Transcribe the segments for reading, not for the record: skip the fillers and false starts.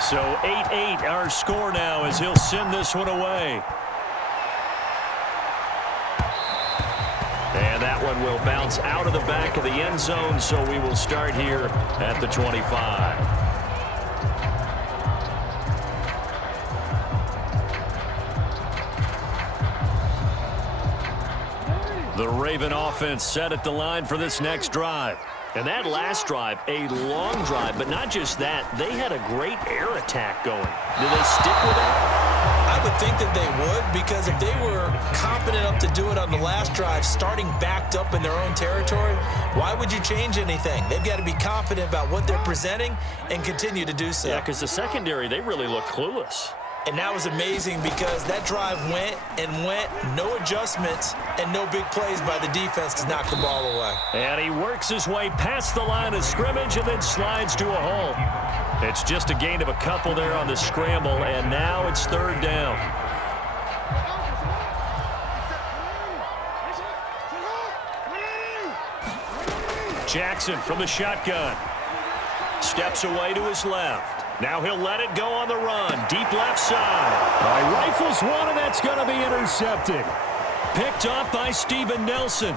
So 8-8 our score now as he'll send this one away. And that one will bounce out of the back of the end zone, so we will start here at the 25. The Raven offense set at the line for this next drive. And that last drive, a long drive, but not just that. They had a great air attack going. Do they stick with that? I would think that they would, because if they were competent enough to do it on the last drive, starting backed up in their own territory, why would you change anything? They've got to be confident about what they're presenting and continue to do so. Yeah, because the secondary, they really look clueless. And that was amazing because that drive went and went, no adjustments, and no big plays by the defense to knock the ball away. And he works his way past the line of scrimmage and then slides to a halt. It's just a gain of a couple there on the scramble, and now it's third down. Jackson from the shotgun. Steps away to his left. Now he'll let it go on the run. Deep left side. Rifles one, and that's going to be intercepted. Picked up by Steven Nelson.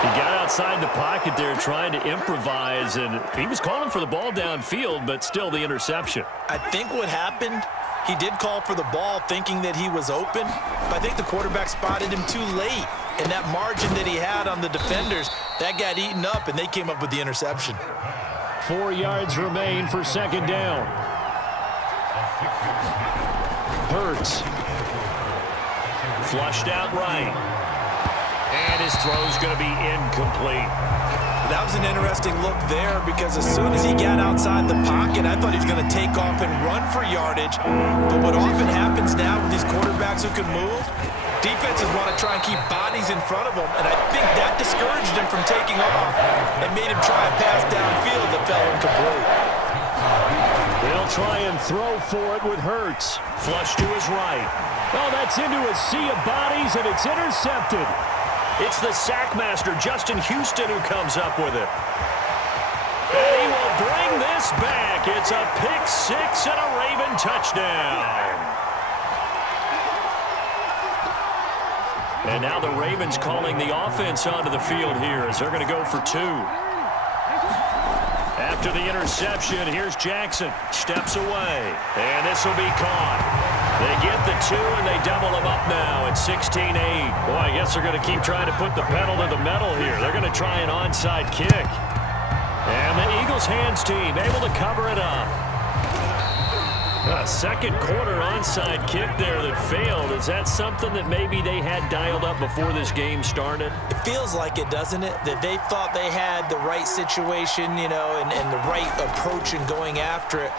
He got outside the pocket there trying to improvise, and he was calling for the ball downfield, but still the interception. I think what happened, he did call for the ball thinking that he was open, but I think the quarterback spotted him too late. And that margin that he had on the defenders, that got eaten up, and they came up with the interception. 4 yards remain for second down. Hurts. Flushed out right. And his throw's going to be incomplete. That was an interesting look there because as soon as he got outside the pocket, I thought he was going to take off and run for yardage. But what often happens now with these quarterbacks who can move, defenses want to try and keep bodies in front of them, and I think that discouraged him from taking off and made him try a pass downfield that fell incomplete. They'll try and throw for it with Hurts. Flush to his right. Oh, that's into a sea of bodies, and it's intercepted. It's the sackmaster, Justin Houston, who comes up with it. And he will bring this back. It's a pick six and a Raven touchdown. And now the Ravens calling the offense onto the field here as they're going to go for two. After the interception, here's Jackson. Steps away. And this will be caught. They get the two, and they double them up now at 16-8. Boy, I guess they're going to keep trying to put the pedal to the metal here. They're going to try an onside kick. And the Eagles hands team able to cover it up. A second quarter onside kick there that failed. Is that something that maybe they had dialed up before this game started? It feels like it, doesn't it? That they thought they had the right situation, you know, and the right approach in going after it.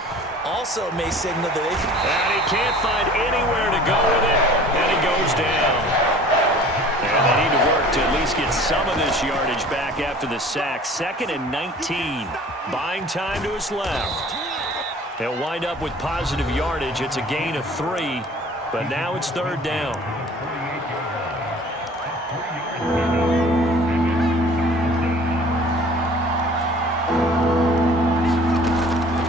Also may signal that they... And he can't find anywhere to go with it, and he goes down. And they need to work to at least get some of this yardage back after the sack. 2nd and 19. Buying time to his left. He'll wind up with positive yardage. It's a gain of 3, but now it's third down.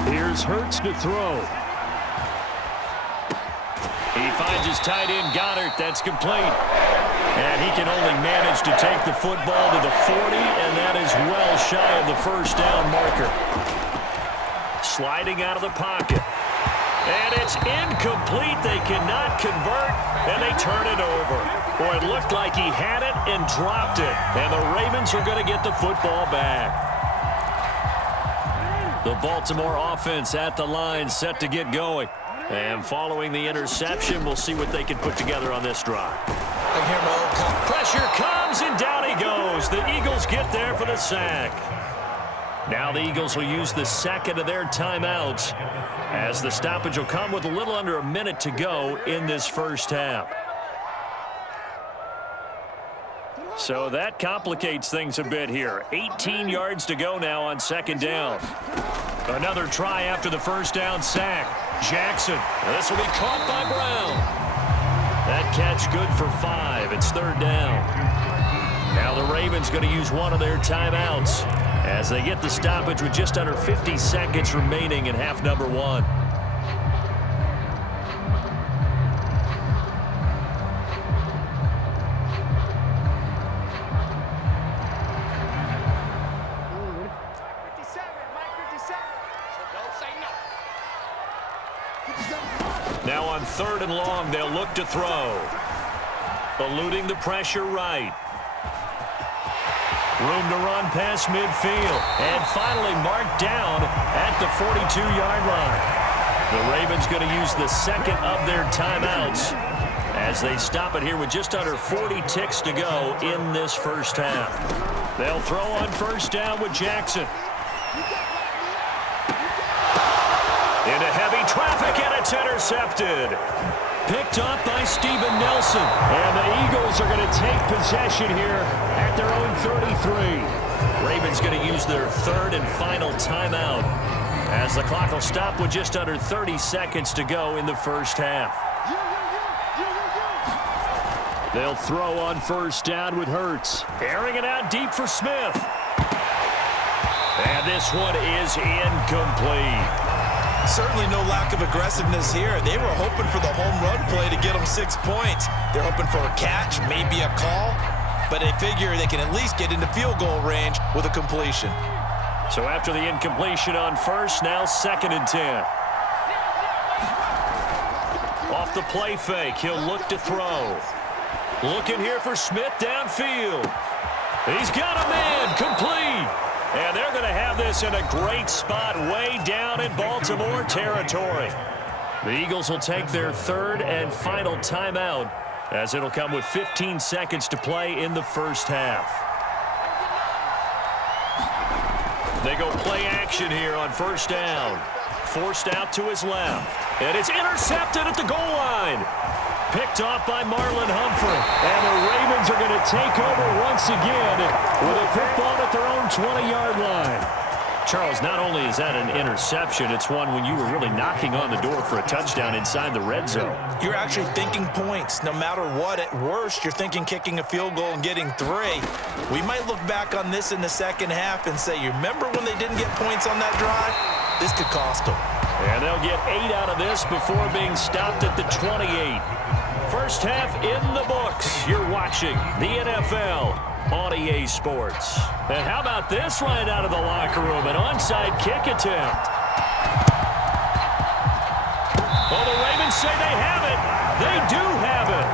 Here's Hurts to throw. He finds his tight end, Goddard. That's complete. And he can only manage to take the football to the 40, and that is well shy of the first down marker. Sliding out of the pocket. And it's incomplete. They cannot convert, and they turn it over. Boy, it looked like he had it and dropped it. And the Ravens are going to get the football back. The Baltimore offense at the line, set to get going. And following the interception, we'll see what they can put together on this drive. Pressure comes, and down he goes. The Eagles get there for the sack. Now the Eagles will use the second of their timeouts as the stoppage will come with a little under a minute to go in this first half. So that complicates things a bit here. 18 yards to go now on second down. Another try after the first down sack. Jackson. This will be caught by Brown. That catch good for 5. It's third down. Now the Ravens going to use one of their timeouts as they get the stoppage with just under 50 seconds remaining in half number one. Now on 3rd and long, they'll look to throw. Eluding the pressure right. Room to run past midfield. And finally marked down at the 42-yard line. The Ravens going to use the second of their timeouts as they stop it here with just under 40 ticks to go in this first half. They'll throw on 1st down with Jackson. Into heavy traffic, and it's intercepted. Picked up by Steven Nelson. And the Eagles are going to take possession here at their own 33. Ravens going to use their 3rd and final timeout as the clock will stop with just under 30 seconds to go in the first half. They'll throw on 1st down with Hurts. Airing it out deep for Smith. And this one is incomplete. Certainly no lack of aggressiveness here. They were hoping for the home run play to get them 6 points. They're hoping for a catch, maybe a call, but they figure they can at least get into field goal range with a completion. So after the incompletion on 1st, now 2nd and 10. Off the play fake, he'll look to throw. Looking here for Smith downfield. He's got a man, complete. And they're going to have this in a great spot way down in Baltimore territory. The Eagles will take their 3rd and final timeout as it'll come with 15 seconds to play in the first half. They go play action here on 1st down. Forced out to his left. And it's intercepted at the goal line. Picked off by Marlon Humphrey. And the Ravens are going to take over once again with a football at their own 20-yard line. Charles, not only is that an interception, it's one when you were really knocking on the door for a touchdown inside the red zone. You're actually thinking points. No matter what, at worst, you're thinking kicking a field goal and getting 3. We might look back on this in the second half and say, you remember when they didn't get points on that drive? This could cost them. And they'll get 8 out of this before being stopped at the 28. First half in the books. You're watching the NFL on EA Sports. And how about this right out of the locker room? An onside kick attempt. Well, the Ravens say they have it. They do have it.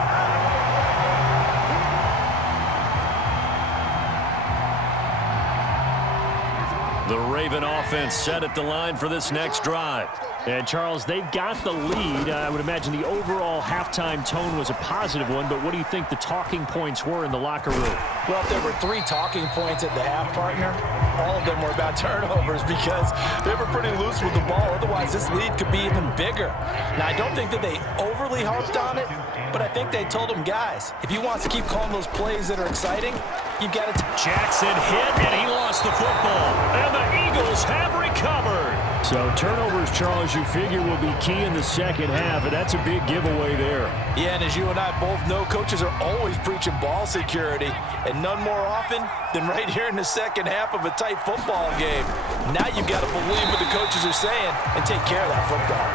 The Raven offense set at the line for this next drive. And, Charles, they've got the lead. I would imagine the overall halftime tone was a positive one, but what do you think the talking points were in the locker room? Well, if there were 3 talking points at the half, partner, all of them were about turnovers because they were pretty loose with the ball. Otherwise, this lead could be even bigger. Now, I don't think that they overly harped on it, but I think they told them, guys, if you want to keep calling those plays that are exciting, you've got to... Jackson hit, and he lost the football. And the Eagles have recovered. So turnovers, Charles, you figure will be key in the second half, and that's a big giveaway there. Yeah, and as you and I both know, coaches are always preaching ball security, and none more often than right here in the second half of a tight football game. Now you've got to believe what the coaches are saying and take care of that football.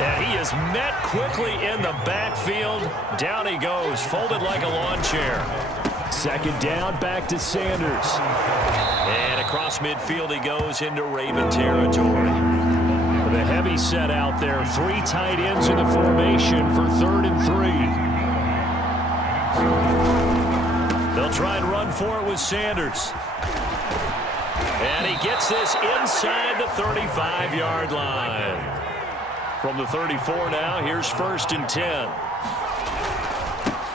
And he is met quickly in the backfield. Down he goes, folded like a lawn chair. Second down, back to Sanders. And across midfield he goes into Raven territory. The heavy set out there. 3 tight ends in the formation for 3rd and 3. They'll try and run for it with Sanders. And he gets this inside the 35-yard line. From the 34 now, here's 1st and 10.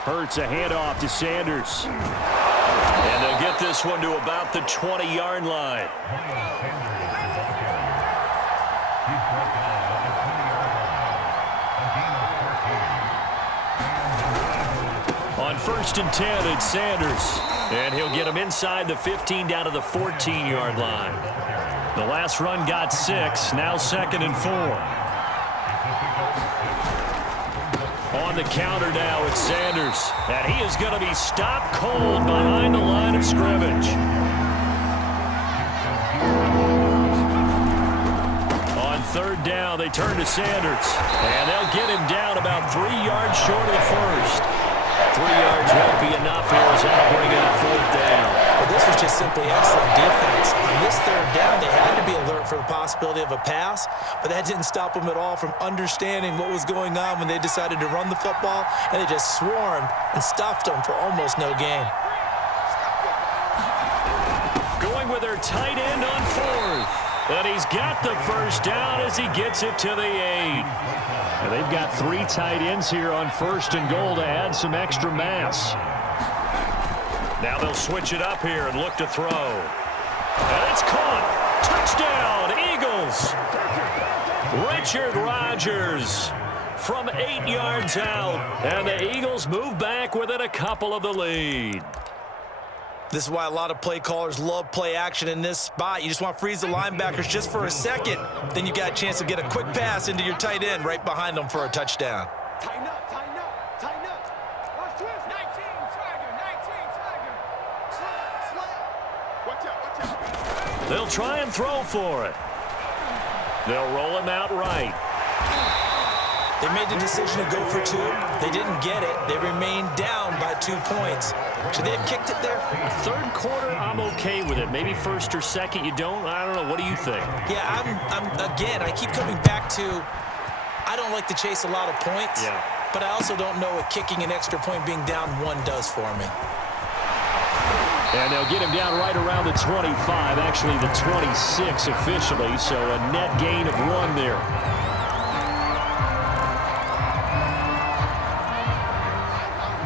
Hurts a handoff to Sanders. And they'll get this one to about the 20-yard line. On 1st and 10, it's Sanders. And he'll get him inside the 15 down to the 14-yard line. The last run got 6, now 2nd and 4. On the counter now, it's Sanders. And he is going to be stopped cold behind the line of scrimmage. third down. They turn to Sanders. And they'll get him down about 3 yards short of the first. 3 yards won't be enough here as that'll bring in a fourth down. Well, this was just simply excellent defense. On this third down, they had to be alert for the possibility of a pass, but that didn't stop them at all from understanding what was going on when they decided to run the football, and they just swarmed and stuffed them for almost no gain. Going with their tight end on fourth. And he's got the first down as he gets it to the 8. And they've got 3 tight ends here on first and goal to add some extra mass. Now they'll switch it up here and look to throw. And it's caught. Touchdown, Eagles. Richard Rodgers from 8 yards out. And the Eagles move back within a couple of the lead. This is why a lot of play callers love play action in this spot. You just want to freeze the linebackers just for a second. Then you got a chance to get a quick pass into your tight end right behind them for a touchdown. Tighten up, tighten up, tighten up. Watch twist. 19, swagger, 19, swagger. Slap. Watch out, watch out. They'll try and throw for it. They'll roll him out right. They made the decision to go for 2. They didn't get it. They remained down by 2 points. Should they have kicked it there? Third quarter, I'm okay with it. Maybe first or second, you don't. I don't know. What do you think? Yeah, again, I keep coming back to I don't like to chase a lot of points, but I also don't know what kicking an extra point being down 1 does for me. And they'll get him down right around the 25, actually the 26 officially, so a net gain of 1 there.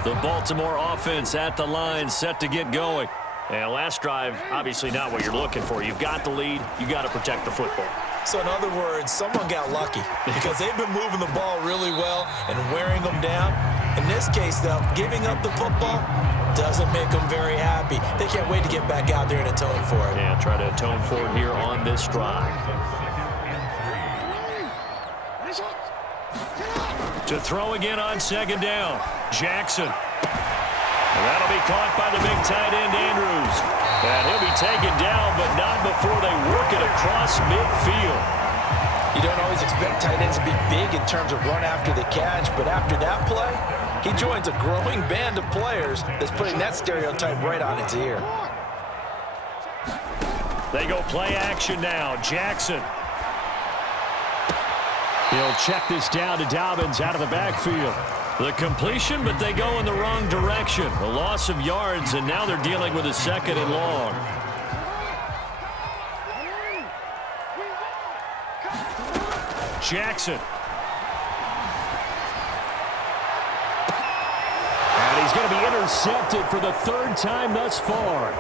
The Baltimore offense at the line, set to get going. And last drive, obviously not what you're looking for. You've got the lead. You've got to protect the football. So in other words, someone got lucky because they've been moving the ball really well and wearing them down. In this case, though, giving up the football doesn't make them very happy. They can't wait to get back out there and atone for it. Yeah, try to atone for it here on this drive. To throw again on second down. Jackson. And that'll be caught by the big tight end, Andrews. And he'll be taken down, but not before they work it across midfield. You don't always expect tight ends to be big in terms of run after the catch, but after that play, he joins a growing band of players that's putting that stereotype right on its ear. They go play action now. Jackson. He'll check this down to Dobbins out of the backfield. The completion, but they go in the wrong direction. A loss of yards, and now they're dealing with a second and long. Jackson. And he's going to be intercepted for the 3rd time thus far.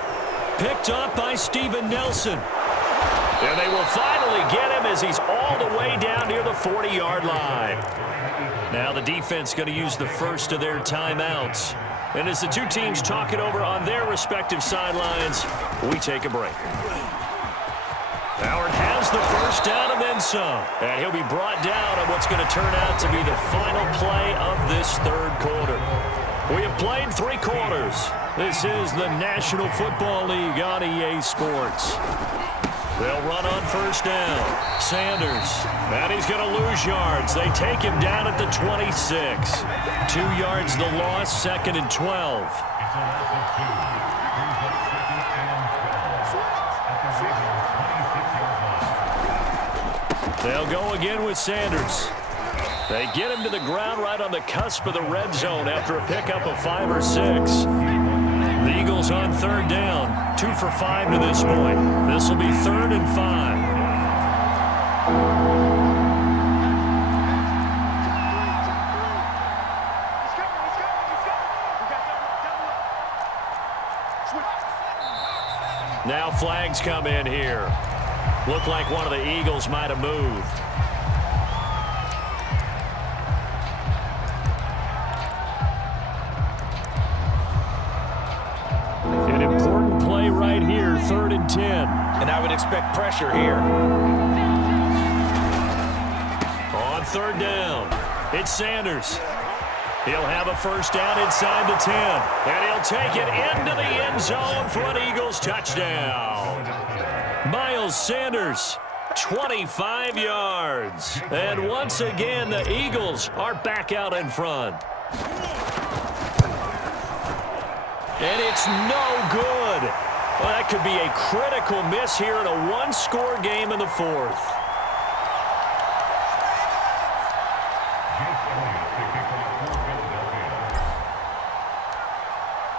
Picked up by Steven Nelson. And they will finally get him as he's all the way down near the 40-yard line. Now the defense going to use the first of their timeouts. And as the 2 teams talk it over on their respective sidelines, we take a break. Howard has the first down and then some. And he'll be brought down on what's going to turn out to be the final play of this 3rd quarter. We have played 3 quarters. This is the National Football League on EA Sports. They'll run on first down. Sanders. And he's going to lose yards. They take him down at the 26. 2 yards the loss, 2nd and 12. They'll go again with Sanders. They get him to the ground right on the cusp of the red zone after a pickup of 5 or 6. The Eagles on 3rd down, 2 for 5 to this point. This will be 3rd and 5. Now flags come in here. Looked like one of the Eagles might have moved. An important play right here, 3rd and 10. And I would expect pressure here. On 3rd down, it's Sanders. He'll have a first down inside the 10. And he'll take it into the end zone for an Eagles touchdown. Miles Sanders 25 yards. And once again, the Eagles are back out in front. And it's no good. Well, that could be a critical miss here in a one-score game in the fourth.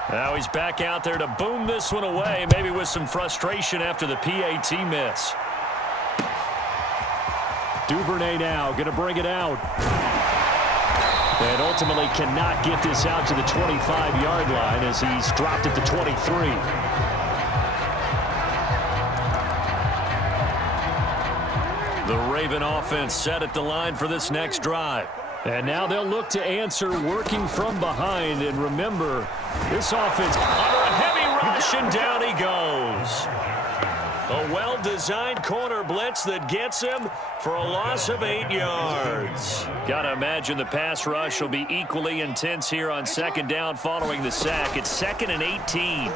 Now he's back out there to boom this one away, maybe with some frustration after the PAT miss. Duvernay now going to bring it out. And ultimately cannot get this out to the 25-yard line as he's dropped it to 23. The Raven offense set at the line for this next drive. And now they'll look to answer working from behind. And remember, this offense under a heavy rush, and down he goes. A well-designed corner blitz that gets him for a loss of 8 yards. Gotta imagine the pass rush will be equally intense here on second down following the sack. It's 2nd and 18.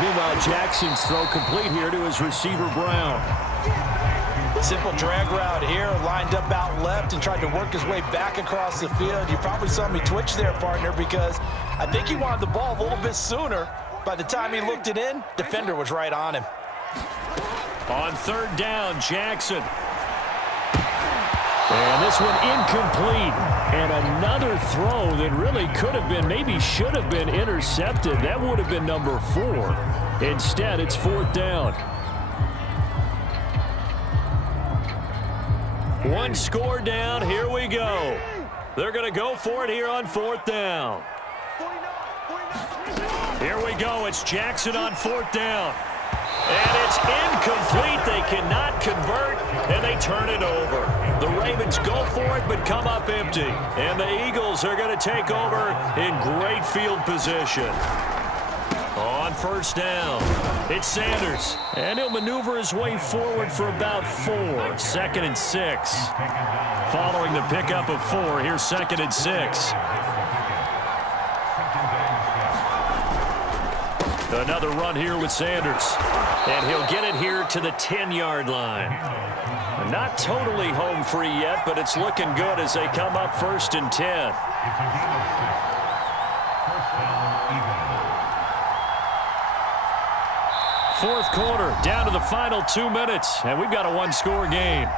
Meanwhile, Jackson's throw complete here to his receiver, Brown. Simple drag route here, lined up out left and tried to work his way back across the field. You probably saw me twitch there, partner, because I think he wanted the ball a little bit sooner. By the time he looked it in, defender was right on him. On third down, Jackson. And this one incomplete. And another throw that really could have been, maybe should have been intercepted. That would have been number 4. Instead, it's 4th down. One score down. Here we go. They're going to go for it here on 4th down. Here we go. It's Jackson on 4th down. And it's incomplete. They cannot convert, and they turn it over. The Ravens go for it, but come up empty. And the Eagles are going to take over in great field position. On 1st down, it's Sanders. And he'll maneuver his way forward for about 4. 2nd and 6. Following the pickup of 4, here's 2nd and 6. Another run here with Sanders. And he'll get it here to the 10-yard line. Not totally home free yet, but it's looking good as they come up 1st and 10. Fourth quarter, down to the final 2 minutes, and we've got a one-score game.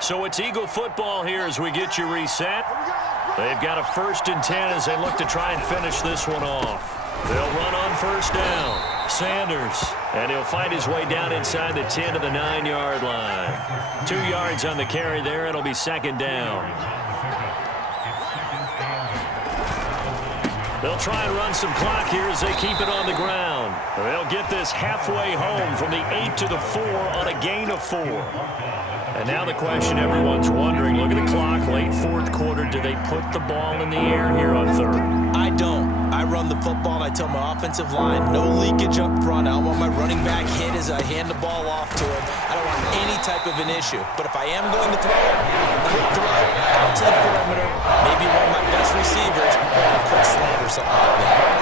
So it's Eagle football here as we get you reset. They've got a 1st and 10 as they look to try and finish this one off. They'll run on 1st down. Sanders, and he'll find his way down inside the 10 to the 9-yard line. 2 yards on the carry there. It'll be 2nd down. They'll try and run some clock here as they keep it on the ground. They'll get this halfway home from the 8 to the 4 on a gain of 4. And now the question everyone's wondering, look at the clock, late 4th quarter, do they put the ball in the air here on 3rd? I don't. I run the football, and I tell my offensive line, no leakage up front. I don't want my running back hit as I hand the ball off to him. I don't want any type of an issue. But if I am going to throw it, quick throw, out to the perimeter, maybe one of my best receivers, or a quick slant or something like that.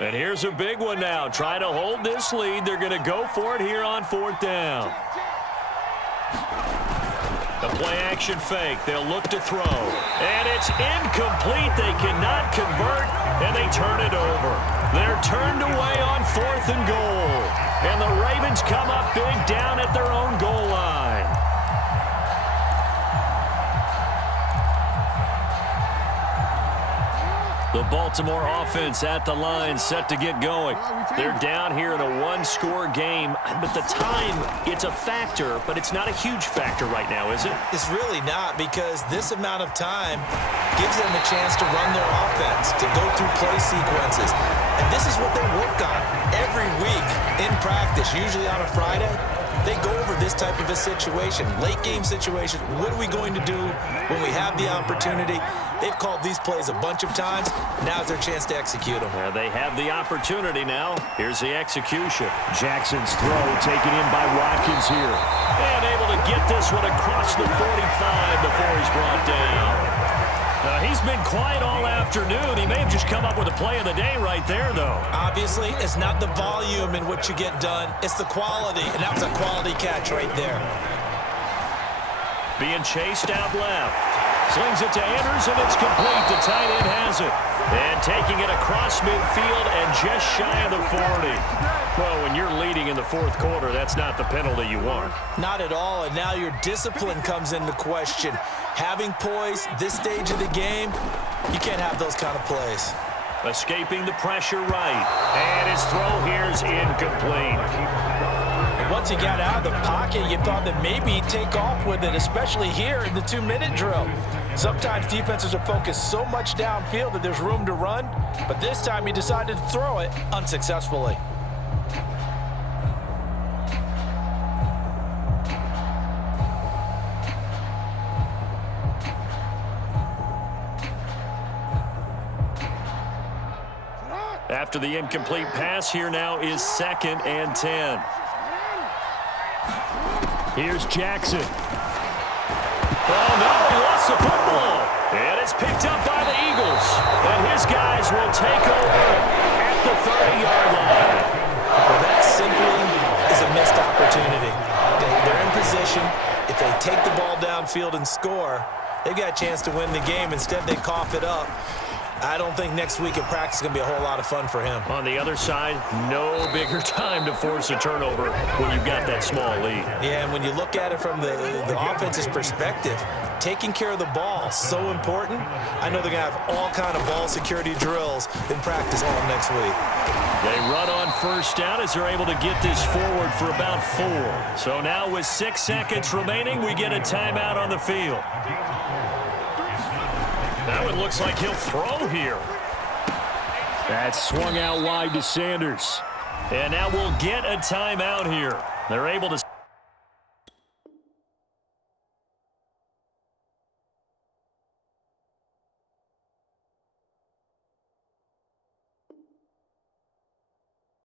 And here's a big one now. Try to hold this lead. They're going to go for it here on 4th down. The play-action fake. They'll look to throw. And it's incomplete. They cannot convert, and they turn it over. They're turned away on 4th and goal. And the Ravens come up big down at their own goal line. The Baltimore offense at the line, set to get going. They're down here in a one-score game, but the time, it's a factor, but it's not a huge factor right now, is it? It's really not, because this amount of time gives them a chance to run their offense, to go through play sequences. And this is what they work on every week in practice, usually on a Friday. they go over this type of a situation, late game situation. What are we going to do when we have the opportunity? They've called these plays a bunch of times. Now's their chance to execute them. They have the opportunity now. Here's the execution. Jackson's throw taken in by Watkins here. And able to get this one across the 45 before he's brought down. He's been quiet all afternoon. He may have just come up with a play of the day right there, though. Obviously, it's not the volume in what you get done. It's the quality, and that was a quality catch right there. Being chased out left. Slings it to Andrews, and it's complete. The tight end has it. And taking it across midfield and just shy of the 40. Well, when you're leading in the fourth quarter, that's not the penalty you want. Not at all, and now your discipline comes into question. Having poise this stage of the game, you can't have those kind of plays. Escaping the pressure right. And his throw here's incomplete. Once he got out of the pocket, you thought that maybe he'd take off with it, especially here in the 2-minute drill. Sometimes defenses are focused so much downfield that there's room to run, but this time he decided to throw it unsuccessfully. After the incomplete pass, here now is 2nd and 10. Here's Jackson. Oh, no, he lost the football. And it's picked up by the Eagles. And his guys will take over at the 30-yard line. Well, that simply is a missed opportunity. They're in position. If they take the ball downfield and score, they've got a chance to win the game. Instead, they cough it up. I don't think next week in practice is going to be a whole lot of fun for him. On the other side, no bigger time to force a turnover when you've got that small lead. Yeah, and when you look at it from the offense's perspective, taking care of the ball is so important. I know they're going to have all kind of ball security drills in practice all next week. They run on first down as they're able to get this forward for about 4. So now with 6 seconds remaining, we get a timeout on the field. Now it looks like he'll throw here. That's swung out wide to Sanders. And now we'll get a timeout here. They're able to